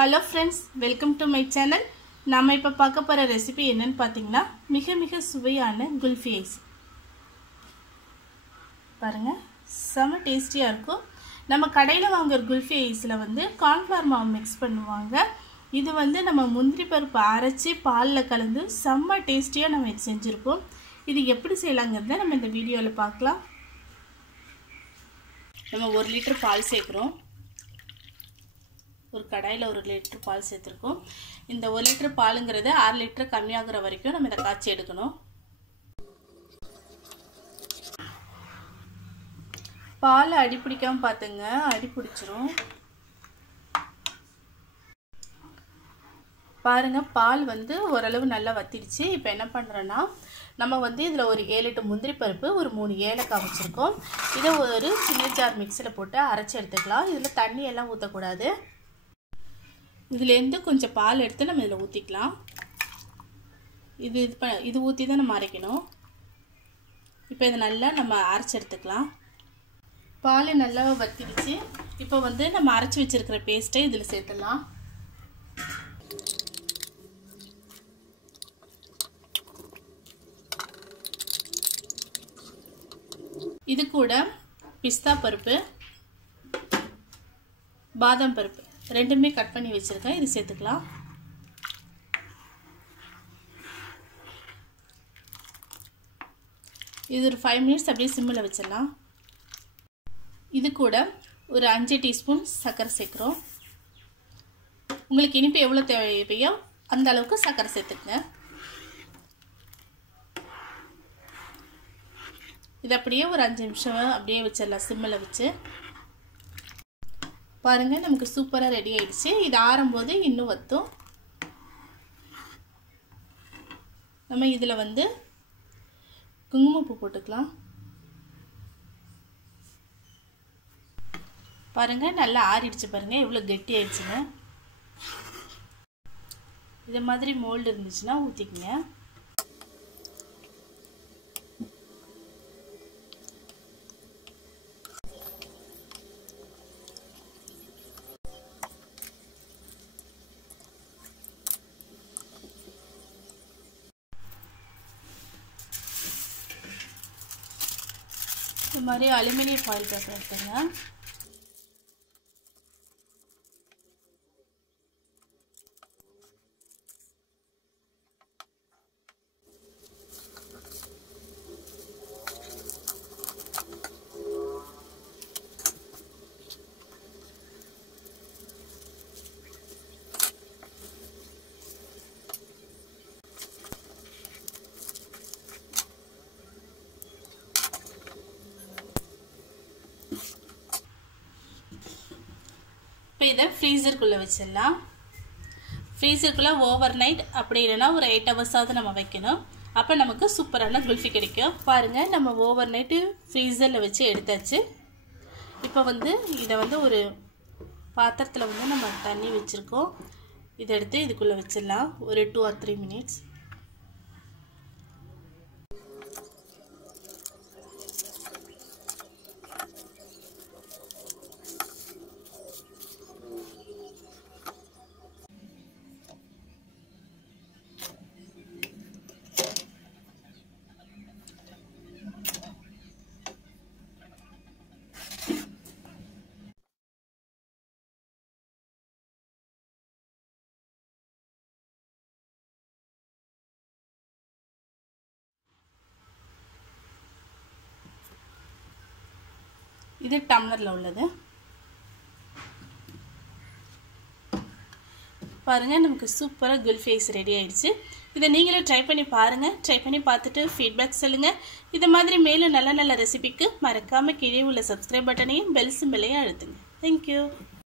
Hello friends, welcome to my channel. நாம இப்ப பார்க்க போற ரெசிபி என்னன்னு பாத்தீங்கன்னா மிக சுவையான குல்ஃபி ஐஸ். பாருங்க செம டேஸ்டியா இருக்கும். நம்ம கடையில வாங்குற குல்ஃபி ஐஸ்ல வந்து கார்ன்ஃப்ளவர் மாவு mix பண்ணுவாங்க. இது வந்து நம்ம முந்திரி பருப்பு அரைச்சி பால்ல கலந்து செம டேஸ்டியா நம்ம செஞ்சிருப்போம். இது எப்படி செய்யலாம்ங்கறத நம்ம இந்த வீடியோல பார்க்கலாம். நம்ம 1 லிட்டர் பால் சேர்க்கிறோம். ஒரு கடாயில 1 லிட்டர் பால் சேர்த்திருக்கோம். இந்த 1 லிட்டர் பாலுங்கிறது 6 லிட்டர் கம்மியாகுற வரைக்கும் நம்ம இத காய்ச்சி எடுக்கணும். பால் அடி பிடிக்காம பாத்துங்க, அடி பிடிச்சிரும். பாருங்க பால் வந்து ஓரளவு நல்லா வத்திடுச்சு. இப்போ என்ன பண்றேன்னா நம்ம வந்து இதுல ஒரு 7 8 முந்திரி பருப்பு, ஒரு 3 ஏலக்காய் வச்சிருக்கோம். இத ஒரு சின்ன ஜார் மிக்ஸில போட்டு அரைச்சு எடுத்துக்கலாம். இதுல தண்ணி எல்லாம் ஊத்த கூடாது. இதுல இருந்து கொஞ்சம் பால் எடுத்து நம்ம இதல ஊத்திக்கலாம். இது ஊத்தி தான் நம்ம அரைக்கணும். இப்போ இத நல்லா நம்ம அரைச்சு எடுத்துக்கலாம். பால் நல்லா வத்திடுச்சு. இப்போ வந்து நம்ம அரைச்சு வச்சிருக்கிற பேஸ்டை இதல சேர்த்தலாம். இது கூட பிஸ்தா பருப்பு, பாதாம் பருப்பு ரெண்டுமே கட் பண்ணி வச்சிருக்கேன். இது சேர்த்துக்கலாம். இது ஒரு 5 மினிட்ஸ் அப்படியே சிம்மில் வச்சிடலாம். இது கூட ஒரு 5 டீஸ்பூன் சர்க்கரை சேர்க்குறோம். உங்களுக்கு இனிப்பு எவ்வளோ தேவையோ அந்த அளவுக்கு சர்க்கரை சேர்த்துக்கங்க. இது அப்படியே ஒரு 5 நிமிஷம் அப்படியே வச்சிடலாம் சிம்மில் வச்சு. பாருங்க நமக்கு சூப்பரா ரெடி ஆயிடுச்சு. இது ஆறும்போது இன்னும் வத்தும். நம்ம இதுல வந்து குங்குமப்பூ போட்டுக்கலாம். பாருங்க நல்லா ஆறிடுச்சு. பாருங்க எவ்வளவு கெட்டி ஆயிடுச்சுங்க. இந்த மாதிரி மோல்ட் இருந்துச்சுன்னா ஊத்திக்கங்க. இந்த மாதிரி அலுமினியம் ஃபாயில் பேப்பர் எடுத்துங்க. இப்போ இதை ஃப்ரீசருக்குள்ளே வச்சிடலாம். ஃப்ரீசருக்குள்ளே ஓவர் நைட் அப்படி இல்லைன்னா ஒரு 8 ஹவர்ஸாவது நம்ம வைக்கணும். அப்போ நமக்கு சூப்பரான குல்ஃபி கிடைக்கும். பாருங்கள் நம்ம ஓவர் நைட்டு ஃப்ரீசரில் வச்சு எடுத்தாச்சு. இப்போ வந்து இதை வந்து ஒரு பாத்திரத்தில் வந்து நம்ம தண்ணி வச்சுருக்கோம். இதை எடுத்து இதுக்குள்ளே வச்சிடலாம் ஒரு 2 or 3 மினிட்ஸ். இது டம்ளர்ல உள்ளது. பாருங்க நமக்கு சூப்பரா குல்ஃபி ஐஸ் ரெடி ஆயிடுச்சு. இதை நீங்களும் ட்ரை பண்ணி பாருங்க. ட்ரை பண்ணி பார்த்துட்டு ஃபீட்பேக் சொல்லுங்க. இது மாதிரி மேலும் நல்ல ரெசிபிக்கு மறக்காம கீழே உள்ள சப்ஸ்கிரைப் பட்டனையும் பெல் சிம்பலையும் அழுத்துங்க. Thank you.